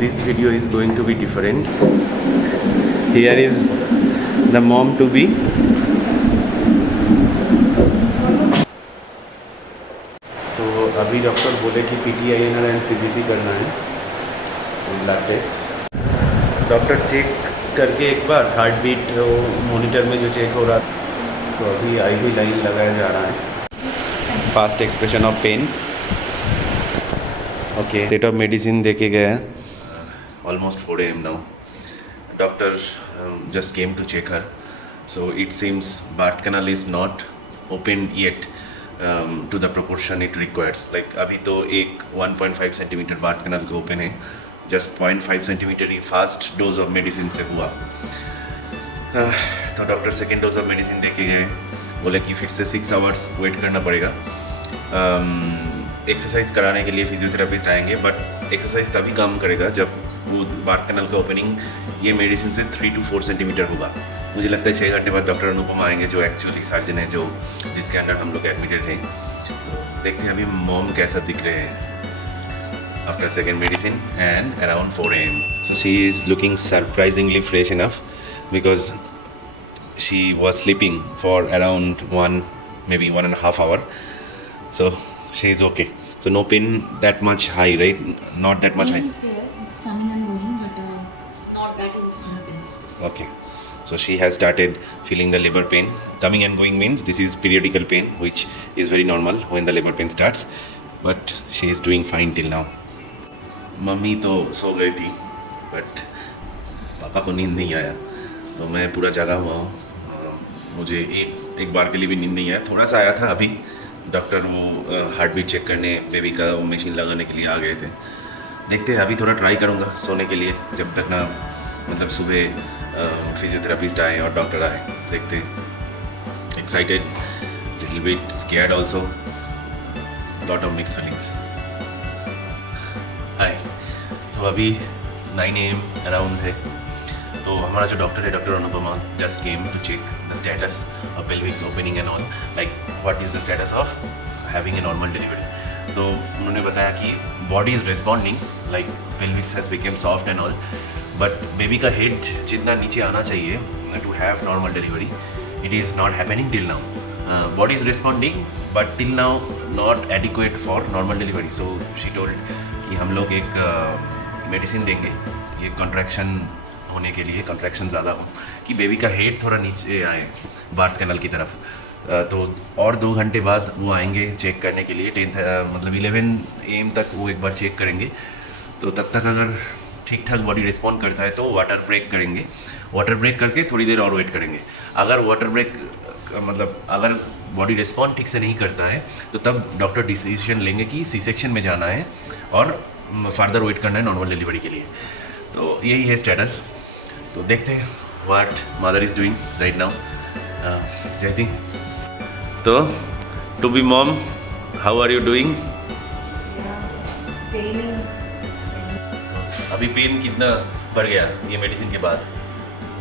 this video is going to be different. Here is the mom to be. तो अभी doctor बोले कि PTINR and CBC करना है ब्लड टेस्ट. डॉक्टर चेक करके एक बार हार्ट बीट मॉनिटर में जो चेक हो रहा, तो अभी IV लाइन लगाया जा रहा है. Fast expression of pain. Okay, set of medicine दे के गए हैं. Almost 4 AM now. Doctor just came to check her. So it seems birth canal is not opened yet to the proportion it requires. Like अभी तो एक 1.5 centimetre birth canal को open है. Just 0.5 centimetre ही फर्स्ट डोज ऑफ मेडिसिन से हुआ. तो doctor second dose of medicine दे के गए. बोले कि फिर से 6 आवर्स वेट करना पड़ेगा. एक्सरसाइज कराने के लिए फिजियोथेरापिस्ट आएंगे, बट एक्सरसाइज तभी काम करेगा जब वो बार्थ कैनल का ओपनिंग ये मेडिसिन से 3 to 4 सेंटीमीटर होगा. मुझे लगता है 6 घंटे बाद डॉक्टर अनुपम आएंगे, जो एक्चुअली सर्जन है, जो जिसके अंडर हम लोग एडमिटेड हैं. तो देखते हैं अभी मॉम कैसा दिख रहे हैं after second medicine and around 4 AM. So she is looking surprisingly fresh enough because she was sleeping for around 1.5 hour. So she is okay. So no pain that much high, right? Not that much high. Pain is there. It's coming and going, but not that intense. Okay. So she has started feeling the labor pain. Coming and going means this is periodical pain, which is very normal when the labor pain starts. But she is doing fine till now. Mummy तो सो गई थी, but पापा को नींद नहीं आया, तो मैं पूरा जागा हुआ हूँ. मुझे एक बार के लिए भी नींद नहीं आया. थोड़ा सा आया था अभी. डॉक्टर वो हार्ट बीट चेक करने बेबी का वो मशीन लगाने के लिए आ गए थे. देखते हैं, अभी थोड़ा ट्राई करूँगा सोने के लिए, जब तक ना मतलब सुबह फिजियोथेरापिस्ट आए और डॉक्टर आए. देखते हैं. Excited, little bit scared also, lot of mix feelings. Hi. तो अभी 9 AM अराउंड है. तो हमारा जो डॉक्टर है, doctor Anupama, just came to check the status of pelvics opening and all, like what is the status of having a normal delivery. तो उन्होंने बताया कि body is responding, like pelvics has become soft and all, but baby का head जितना नीचे आना चाहिए to have normal delivery, it is not happening till now. Body is responding but till now not adequate for normal delivery. So she told कि हम लोग एक medicine देंगे ये कॉन्ट्रैक्शन होने के लिए, कॉन्ट्रैक्शन ज़्यादा हो, कि बेबी का हेड थोड़ा नीचे आए बार्थ कैनल की तरफ. तो और 2 घंटे बाद वो आएंगे चेक करने के लिए. 11 AM तक वो एक बार चेक करेंगे. तो तब तक अगर ठीक ठाक बॉडी रिस्पॉन्ड करता है तो वाटर ब्रेक करेंगे. वाटर ब्रेक करके थोड़ी देर और वेट करेंगे. अगर वाटर ब्रेक अगर बॉडी रिस्पॉन्ड ठीक से नहीं करता है तो तब डॉक्टर डिसीजन लेंगे कि सी सेक्शन में जाना है और फर्दर वेट करना है नॉर्मल डिलीवरी के लिए. तो यही है स्टेटस. तो देखते हैं what mother is doing right now. Jayati, तो to be mom, how are you doing? अभी पेन कितना बढ़ गया ये मेडिसिन के बाद?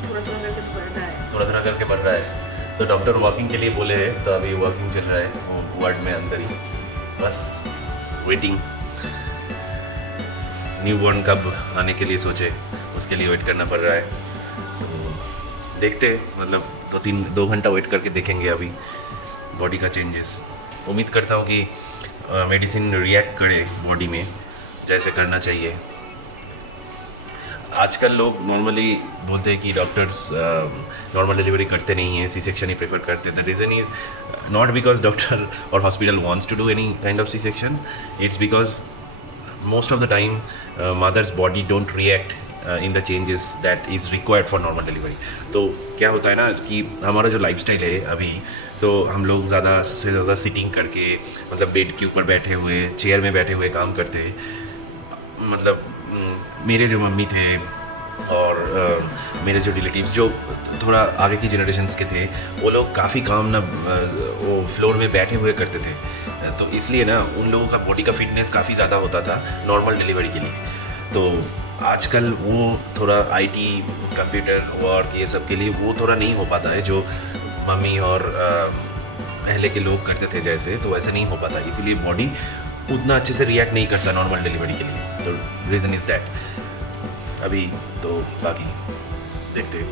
थोड़ा करके बढ़ रहा है. तो डॉक्टर वॉकिंग के लिए बोले हैं, तो अभी वॉकिंग चल रहा है वो वार्ड में अंदर ही. बस वेटिंग. न्यू बॉर्न कब आने के लिए सोचे, उसके लिए वेट करना पड़ रहा है. तो देखते हैं, मतलब 2 घंटा वेट करके देखेंगे अभी बॉडी का चेंजेस. उम्मीद करता हूँ कि मेडिसिन रिएक्ट करे बॉडी में जैसे करना चाहिए. आजकल लोग नॉर्मली बोलते हैं कि डॉक्टर्स नॉर्मल डिलीवरी करते नहीं हैं, सी सेक्शन ही प्रेफर करते हैं. The reason is not because doctor और hospital wants to do any kind of C section. It's because most of the time mother's body don't react in the changes that is required for normal delivery. तो क्या होता है ना कि हमारा जो lifestyle है अभी, तो हम लोग ज़्यादा से ज़्यादा सिटिंग करके, मतलब बेड के ऊपर बैठे हुए, चेयर में बैठे हुए काम करते हैं. मतलब मेरे जो मम्मी थे और मेरे जो रिलेटिव्स जो थोड़ा आगे की जनरेशन्स के थे, वो लोग काफ़ी काम ना वो फ्लोर में बैठे हुए करते थे. तो इसलिए ना उन लोगों का बॉडी का फिटनेस काफ़ी ज़्यादा होता था नॉर्मल डिलीवरी के लिए. तो आजकल वो थोड़ा IT, कंप्यूटर वर्क, ये सब के लिए वो थोड़ा नहीं हो पाता है जो मम्मी और पहले के लोग करते थे जैसे, तो वैसे नहीं हो पाता. इसीलिए बॉडी उतना अच्छे से रिएक्ट नहीं करता नॉर्मल डिलीवरी के लिए. तो रीज़न इज़ दैट. अभी तो बाकी देखते हैं।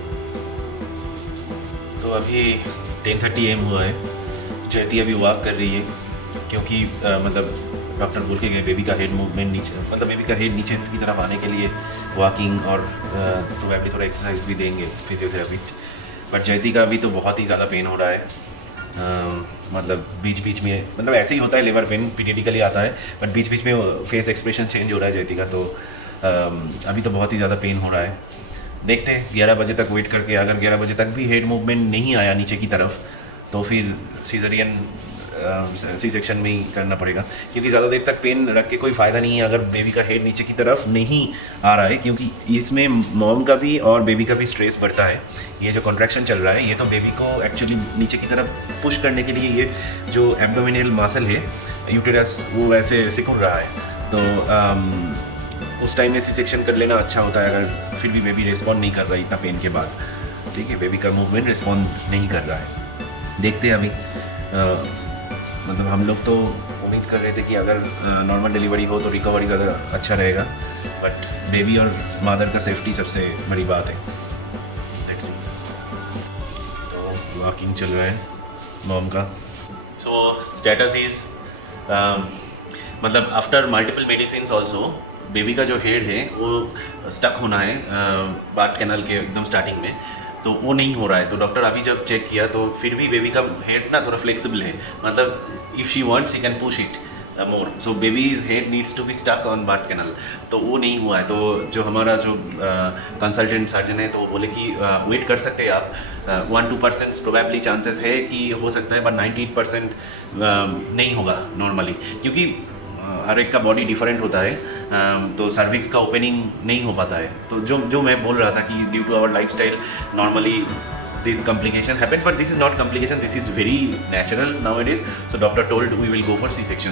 तो अभी 10:30 AM हुआ है। जयती अभी वॉक कर रही है क्योंकि मतलब डॉक्टर बोल के गए बेबी का हेड मूवमेंट नीचे, मतलब बेबी का हेड नीचे की तरफ आने के लिए वॉकिंग और प्रोबेबली थोड़ा एक्सरसाइज भी देंगे फिजियोथेरेपिस्ट। बट जयती का अभी तो बहुत ही ज़्यादा पेन हो रहा है। मतलब बीच बीच में, मतलब ऐसे ही होता है, लेबर पेन पीरियडिकली आता है, बट बीच बीच में फेस एक्सप्रेशन चेंज हो रहा है जयती का। तो अभी तो बहुत ही ज़्यादा पेन हो रहा है। देखते हैं 11 बजे तक वेट करके, अगर 11 बजे तक भी हेड मूवमेंट नहीं आया नीचे की तरफ तो फिर सीजरियन सी सेक्शन में ही करना पड़ेगा, क्योंकि ज़्यादा देर तक पेन रख के कोई फ़ायदा नहीं है अगर बेबी का हेड नीचे की तरफ नहीं आ रहा है, क्योंकि इसमें मॉम का भी और बेबी का भी स्ट्रेस बढ़ता है। ये जो कॉन्ट्रैक्शन चल रहा है ये तो बेबी को एक्चुअली नीचे की तरफ पुश करने के लिए, ये जो एब्डोमिनल मसल है यूटेरस वो वैसे सिकुड़ रहा है। तो उस टाइम में सी सेक्शन कर लेना अच्छा होता है, अगर फिर भी बेबी रिस्पॉन्ड नहीं कर रहा है इतना पेन के बाद। ठीक है, बेबी का मूवमेंट रिस्पॉन्ड नहीं कर रहा है। देखते हैं अभी मतलब हम लोग तो उम्मीद कर रहे थे कि अगर नॉर्मल डिलीवरी हो तो रिकवरी ज़्यादा अच्छा रहेगा, बट बेबी और मदर का सेफ्टी सबसे बड़ी बात है। Let's see. तो वॉकिंग चल रहा है मॉम का। सो स्टेटस इज़ मतलब after multiple medicine also baby का जो हेड है वो स्टक होना है बाथ कैनल के एकदम स्टार्टिंग में, तो वो नहीं हो रहा है। तो डॉक्टर अभी जब चेक किया तो फिर भी बेबी का हेड ना थोड़ा फ्लेक्सिबल है, मतलब if she want she can push it more. So baby's head needs to be stuck on birth canal, तो वो नहीं हुआ है। तो जो हमारा जो कंसल्टेंट सर्जन है तो वो बोले कि वेट कर सकते हैं आप, 1-2% प्रोबेबली चांसेस है कि हो सकता है, बट 98% नहीं होगा नॉर्मली, क्योंकि हर एक का बॉडी डिफरेंट होता है। तो सर्विक्स का ओपनिंग नहीं हो पाता है। तो जो मैं बोल रहा था कि due to our lifestyle normally this complication happens, but this is not complication, this is very natural now it is. So doctor told we will go for C section.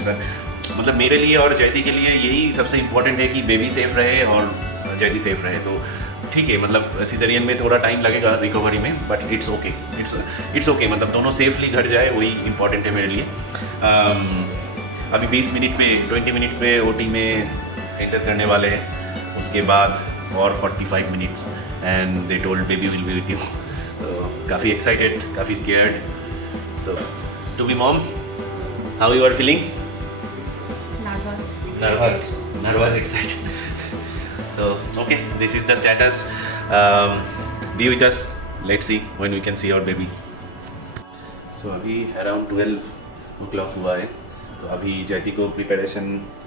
मतलब मेरे लिए और जयती के लिए यही सबसे इंपॉर्टेंट है कि बेबी सेफ रहे और जयती सेफ रहे। तो ठीक है, मतलब सीजरियन में थोड़ा टाइम लगेगा रिकवरी में, but it's okay, it's okay, मतलब दोनों सेफली घर जाए वही इंपॉर्टेंट है मेरे लिए। अभी 20 मिनट्स में ओटी में एंटर करने वाले हैं, उसके बाद और 45 minutes and they told baby will be with you. तो काफ़ी एक्साइटेड, काफ़ी स्केयर्ड। तो to be mom, how you are feeling? Nervous, excited. So okay, this is the status. Be with us. Let's see when we can see our baby. So अभी around 12 o'clock हुआ है। तो अभी जयती को preparation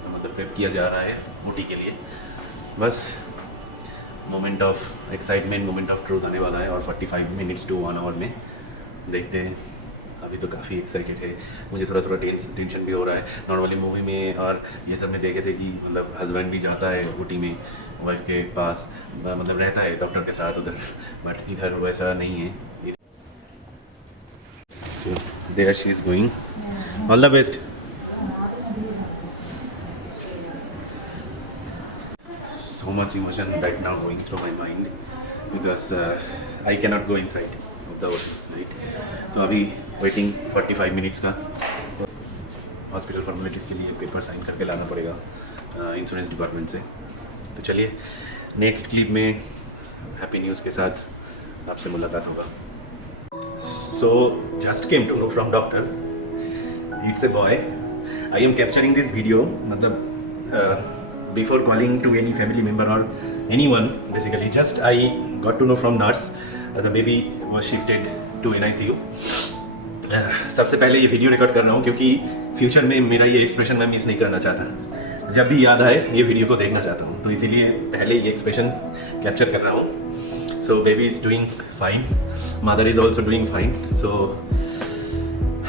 मतलब prep किया जा रहा है ओटी के लिए। बस moment of excitement, moment of truth आने वाला है, और 45 मिनट्स टू 1 आवर में देखते हैं। अभी तो काफ़ी एक्साइटेड है, मुझे थोड़ा टेंशन भी हो रहा है। नॉर्मली मूवी में और ये सब में देखे थे कि मतलब हस्बैंड भी जाता है ओटी में वाइफ के पास, मतलब रहता है डॉक्टर के साथ उधर, बट इधर वैसा नहीं है। So there she is going. All the best. So much emotion right now going through my mind because I cannot go inside of the OT, right? तो अभी वेटिंग 45 मिनट्स का, हॉस्पिटल फॉर्मेलिटीज़ के लिए paper sign करके लाना पड़ेगा insurance department से। तो चलिए नेक्स्ट क्लिप में हैप्पी न्यूज़ के साथ आपसे मुलाकात होगा। So just came to know from doctor, it's a boy. I am capturing this video, मतलब before calling to any family member or anyone, basically just I got to know from nurse the baby was shifted to NICU. सबसे पहले ये video record कर रहा हूँ क्योंकि future में मेरा ये एक्सप्रेशन मैं मिस नहीं करना चाहता। जब भी याद आए ये वीडियो को देखना चाहता हूँ, तो इसीलिए पहले ये एक्सप्रेशन कैप्चर कर रहा हूँ। So baby is doing fine, mother is also doing fine, so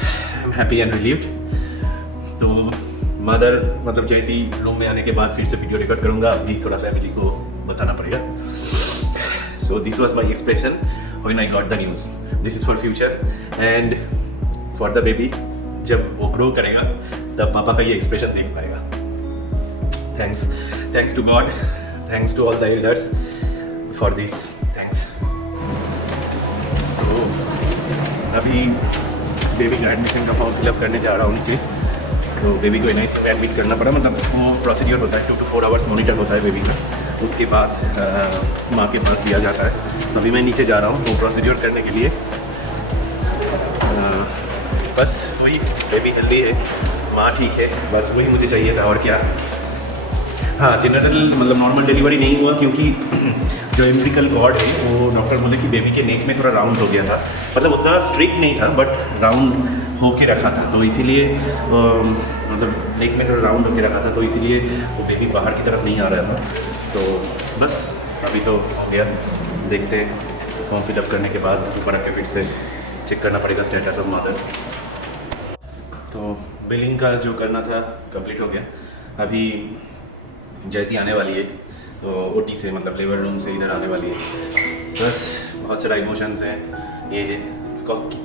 I am happy and relieved. तो मदर मतलब जयती रूम में आने के बाद फिर से वीडियो रिकॉर्ड करूँगा, अभी थोड़ा फैमिली को बताना पड़ेगा। So this was my expression when I got the news. This is for future and for the baby. जब वो ग्रो करेगा तब पापा का ये एक्सप्रेशन देख पाएगा। Thanks to God, thanks to all the elders for this, thanks. So अभी बेबी का एडमिशन का फॉर्म फिलअप करने जा रहा हूँ नीचे। तो बेबी को NICU में एडमिट करना पड़ा, मतलब वो प्रोसीड्यूर होता है, 2 to 4 आवर्स मॉनिटर होता है बेबी का। उसके बाद माँ के पास दिया जाता है। तो अभी मैं नीचे जा रहा हूँ वो प्रोसीड्योर करने के लिए। बस वही, बेबी हेल्दी है, माँ ठीक है, बस वही मुझे चाहिए था और क्या। हाँ, जनरल मतलब नॉर्मल डिलीवरी नहीं हुआ क्योंकि जो एम्ब्रिकल कॉर्ड है वो डॉक्टर बोले कि बेबी के नेक में थोड़ा राउंड हो गया था, मतलब उतना स्ट्रिक्ट नहीं था बट राउंड होके रखा था, तो इसीलिए मतलब नेक में थोड़ा राउंड होके रखा था, तो इसीलिए वो बेबी बाहर की तरफ नहीं आ रहा था। तो बस अभी तो हो गया, देखते हैं फॉर्म फिलअप करने के बाद दोबारा के फिर से चेक करना पड़ेगा स्टेटस ऑफ मदर। तो बिलिंग का जो करना था कंप्लीट हो गया। अभी जयती आने वाली है तो ओटी से मतलब लेबर रूम से इधर आने वाली है। बस बहुत सारा इमोशंस हैं। ये है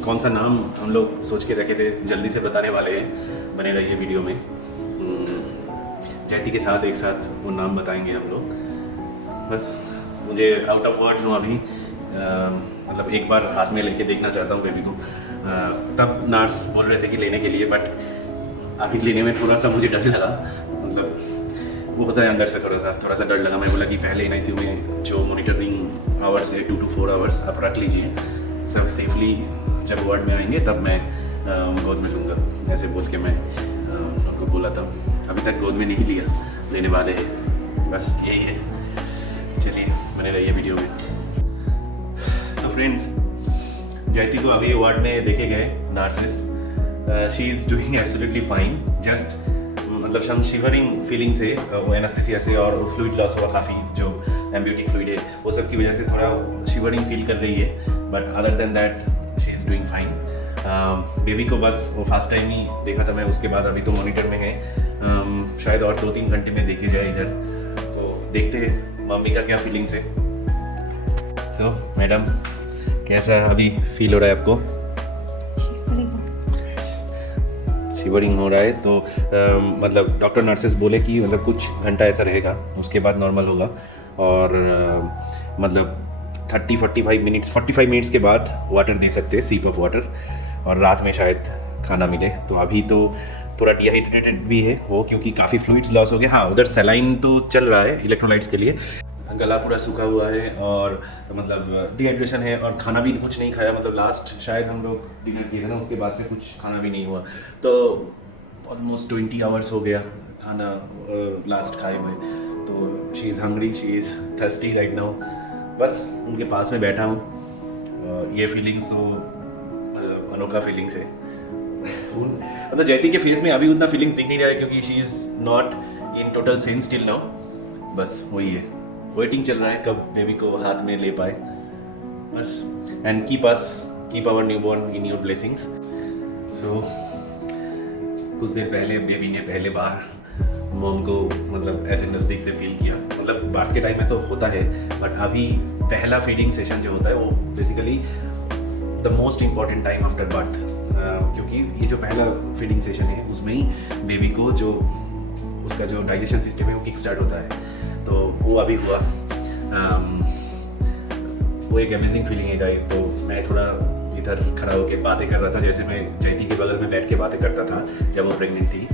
कौन सा नाम हम लोग सोच के रखे थे, जल्दी से बताने वाले हैं, बने रहिए वीडियो में। जयती के साथ एक साथ वो नाम बताएंगे हम लोग। बस मुझे आउट ऑफ वर्ड्स हूँ अभी, मतलब एक बार हाथ में लेके देखना चाहता हूँ बेबी को। तब नर्स बोल रहे थे कि लेने के लिए, बट अभी लेने में थोड़ा सा मुझे डर लगा, मतलब वो होता है अंदर से थोड़ा सा डर लगा। मैं बोला कि पहले NICU में जो मॉनिटरिंग आवर्स है 2 to 4 आवर्स आप रख लीजिए, सब सेफली जब वार्ड में आएंगे तब मैं गोद में लूँगा, ऐसे बोल के मैं उनको बोला था। अभी तक गोद में नहीं लिया, लेने वाले हैं, बस यही है। चलिए बने रहिए वीडियो में। तो फ्रेंड्स, जयती को अभी वार्ड में देखे गए nurses, she is doing absolutely fine, just मतलब सम शिवरिंग फीलिंग से, वो एनेस्थीसिया से और फ्लूइड लॉस हुआ काफ़ी, जो एम्ब्रियोटिक फ्लूइड है वो सब की वजह से थोड़ा शिवरिंग फील कर रही है, but other than that she is doing fine. Baby को बस वो फर्स्ट टाइम ही देखा था मैं, उसके बाद अभी तो मॉनिटर में है, शायद और 2-3 घंटे में देखे जाए इधर, तो देखते हैं मम्मी का क्या फीलिंग्स है। सो मैडम, कैसा अभी फील हो रहा है आपको? शिवरिंग हो रहा है, तो मतलब डॉक्टर नर्सेस बोले कि मतलब कुछ घंटा ऐसा रहेगा, उसके बाद नॉर्मल होगा, और मतलब 45 मिनट्स के बाद वाटर दे सकते हैं, सीप ऑफ वाटर, और रात में शायद खाना मिले। तो अभी तो पूरा डिहाइड्रेटेड भी है वो, क्योंकि काफ़ी फ्लूइड्स लॉस हो गया। हाँ, उधर सलाइन तो चल रहा है इलेक्ट्रोलाइट्स के लिए, गला पूरा सूखा हुआ है और मतलब डिहाइड्रेशन है, और खाना भी कुछ नहीं खाया, मतलब लास्ट शायद हम लोग डिनर किए थे ना, उसके बाद से कुछ खाना भी नहीं हुआ, तो ऑलमोस्ट 20 आवर्स हो गया खाना लास्ट खाए हुए। तो she is hungry, she is thirsty right now. बस उनके पास में बैठा हूँ। ये फीलिंग्स तो अनोखा फीलिंग्स है। मतलब जयती के फेस में अभी उतना फीलिंग्स दिख नहीं रहा है, क्योंकि she is not in total sense till now. बस वही है, वेटिंग चल रहा है कब बेबी को हाथ में ले पाए, बस। And keep our newborn in your blessings. So कुछ देर पहले बेबी ने पहले बार मॉम को मतलब ऐसे नज़दीक से फील किया, मतलब बात के टाइम में तो होता है, बट अभी पहला फीडिंग सेशन जो होता है वो basically the most important time after birth, क्योंकि ये जो पहला फीडिंग सेशन है उसमें ही बेबी को जो उसका जो डाइजेशन सिस्टम है वो किक स्टार्ट होता है, तो वो अभी हुआ। वो एक अमेजिंग फीलिंग है गाइस। तो मैं थोड़ा इधर खड़ा होकर बातें कर रहा था, जैसे मैं जयती के बगल में बैठ के बातें करता था जब वो प्रेग्नेंट थी,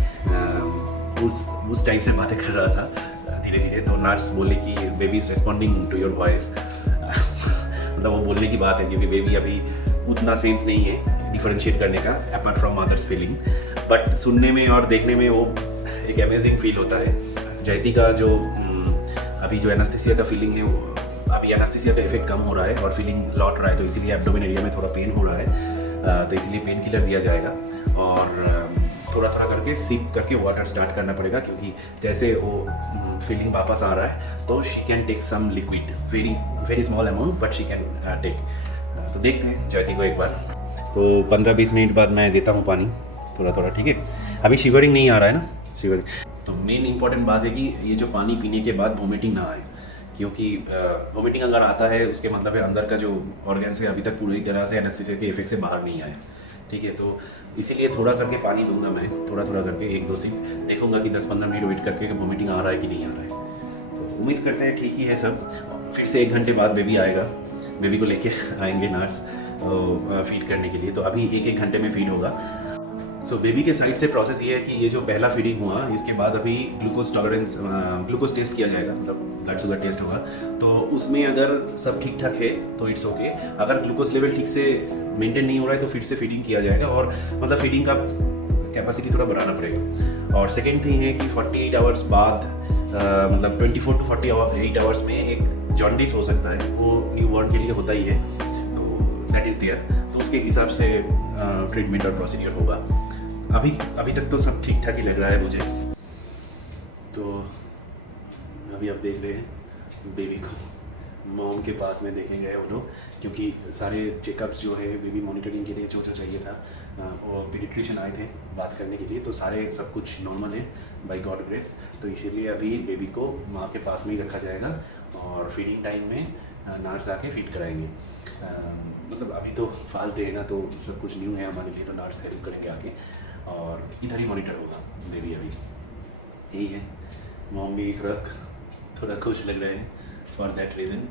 उस टाइप से बातें कर रहा था धीरे धीरे। तो नर्स बोले कि baby is responding to your voice, मतलब वो बोलने की बात है, क्योंकि बेबी अभी उतना सेंस नहीं है डिफरेंशिएट करने का apart from mother's feeling, but सुनने में और देखने में वो एक अमेजिंग फील होता है। जयती का जो अभी जो एनेस्थीसिया का फीलिंग है, वो अभी एनेस्थीसिया का इफेक्ट कम हो रहा है और फीलिंग लौट रहा है, तो इसीलिए एब्डोमेन एरिया में थोड़ा पेन हो रहा है, तो इसलिए पेन किलर दिया जाएगा, और थोड़ा थोड़ा करके सिप करके वाटर स्टार्ट करना पड़ेगा, क्योंकि जैसे वो फीलिंग वापस आ रहा है तो she can take some liquid, very small amount, but she can take. तो देखते हैं जयती को एक बार। तो 15-20 मिनट बाद मैं देता हूँ पानी थोड़ा थोड़ा, ठीक है। अभी शिवरिंग नहीं आ रहा है ना, शिवरिंग। तो मेन इंपॉर्टेंट बात है कि ये जो पानी पीने के बाद वोमिटिंग ना आए, क्योंकि वोमिटिंग अगर आता है उसके मतलब है अंदर का जो ऑर्गन्स है अभी तक पूरी तरह से एनेस्थीसिया के इफेक्ट से बाहर नहीं आए, ठीक है। तो इसीलिए थोड़ा करके पानी दूंगा मैं, थोड़ा थोड़ा करके 1-2 सिप, देखूंगा कि 10-15 मिनट वेट करके वोमिटिंग आ रहा है कि नहीं आ रहा है। तो उम्मीद करते हैं ठीक ही है सब। फिर से 1 घंटे बाद बेबी आएगा, बेबी को लेके आएंगे नर्स फीड करने के लिए, तो अभी 1-1 घंटे में फीड होगा। सो बेबी के साइड से प्रोसेस ये है कि ये जो पहला फीडिंग हुआ इसके बाद अभी ग्लूकोज टेस्ट किया जाएगा, मतलब ब्लड शुगर टेस्ट होगा, तो उसमें अगर सब ठीक ठाक है तो इट्स ओके। अगर ग्लूकोज लेवल ठीक से मेंटेन नहीं हो रहा है तो फिर से फीडिंग किया जाएगा, और मतलब फीडिंग का कैपेसिटी थोड़ा बढ़ाना पड़ेगा। और सेकेंड थिंग है कि 48 आवर्स बाद मतलब 24 to 48 आवर्स में एक जॉन्डिस हो सकता है, वो न्यूबॉर्न के लिए होता ही है, तो दैट इज़ देयर। तो उसके हिसाब से ट्रीटमेंट और प्रोसीजर होगा। अभी तक तो सब ठीक ठाक ही लग रहा है मुझे। तो अभी आप देख रहे हैं बेबी को मॉम के पास में देखे गए वो लोग, क्योंकि सारे चेकअप्स जो है बेबी मॉनिटरिंग के लिए जो चाहिए था, और पीडियाट्रिशियन आए थे बात करने के लिए, तो सारे सब कुछ नॉर्मल है बाय गॉड ग्रेस। तो इसीलिए अभी बेबी को माँ के पास में ही रखा जाएगा, और फीडिंग टाइम में नर्स आके फीड कराएंगे। मतलब अभी तो फास्ट डे है ना, तो सब कुछ न्यू है हमारे लिए, तो नर्स हेल्प करेंगे आके, और इधर ही मॉनिटर होगा बेबी। अभी यही है, मॉम भी थोड़ा खुश लग रहे हैं फॉर दैट रीज़न।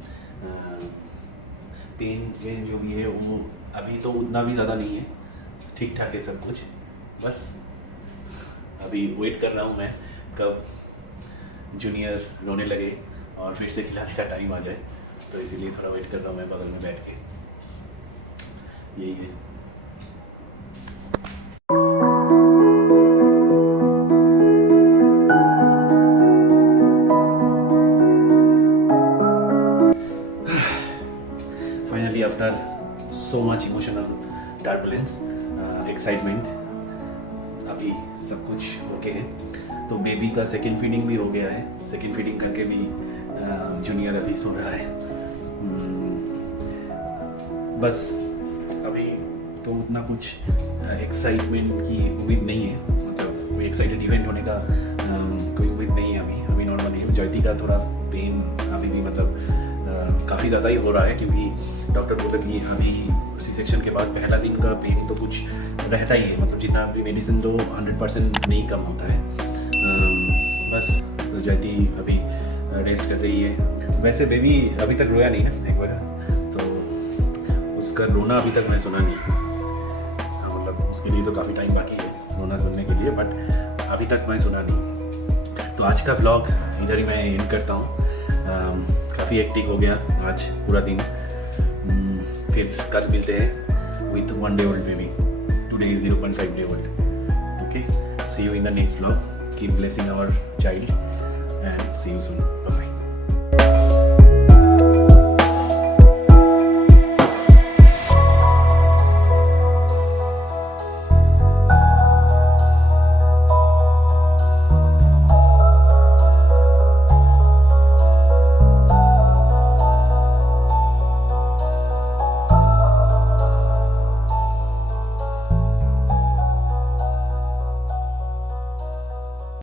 पेन जो भी है वो अभी तो उतना भी ज़्यादा नहीं है, ठीक ठाक है सब कुछ। बस अभी वेट कर रहा हूँ मैं कब जूनियर रोने लगे और फिर से खिलाने का टाइम आ जाए, तो इसीलिए थोड़ा वेट कर रहा हूँ मैं बगल में बैठ के। यही है। Finally, after so much emotional turbulence, excitement, अभी सब कुछ ओके है। तो बेबी का सेकेंड फीडिंग भी हो गया है, सेकेंड फीडिंग करके भी जूनियर अभी सो रहा है। बस अभी तो उतना कुछ एक्साइटमेंट की उम्मीद नहीं है, मतलब कोई एक्साइटेड इवेंट होने का कोई उम्मीद नहीं है अभी नॉर्मल है। जयती का थोड़ा पेन अभी भी मतलब काफ़ी ज़्यादा ही हो रहा है, क्योंकि डॉक्टर बोला कि अभी सी सेक्शन के बाद पहला दिन का पेन तो कुछ रहता ही है, मतलब जितना भी मेडिसिन लो 100% नहीं कम होता है। बस तो जयती अभी रेस्ट कर रही है। वैसे बेबी अभी तक रोया नहीं ना एक बार, तो उसका रोना अभी तक मैं सुना नहीं। मतलब उसके लिए तो काफ़ी टाइम बाकी है रोना सुनने के लिए, बट अभी तक मैं सुना नहीं। तो आज का व्लॉग इधर ही मैं एंड करता हूँ। काफ़ी एक्टिव हो गया आज पूरा दिन। फिर कल मिलते हैं with 1 day old baby. Today is 0.5 day old. Okay, see you in the next vlog. Keep blessing our child and see you soon.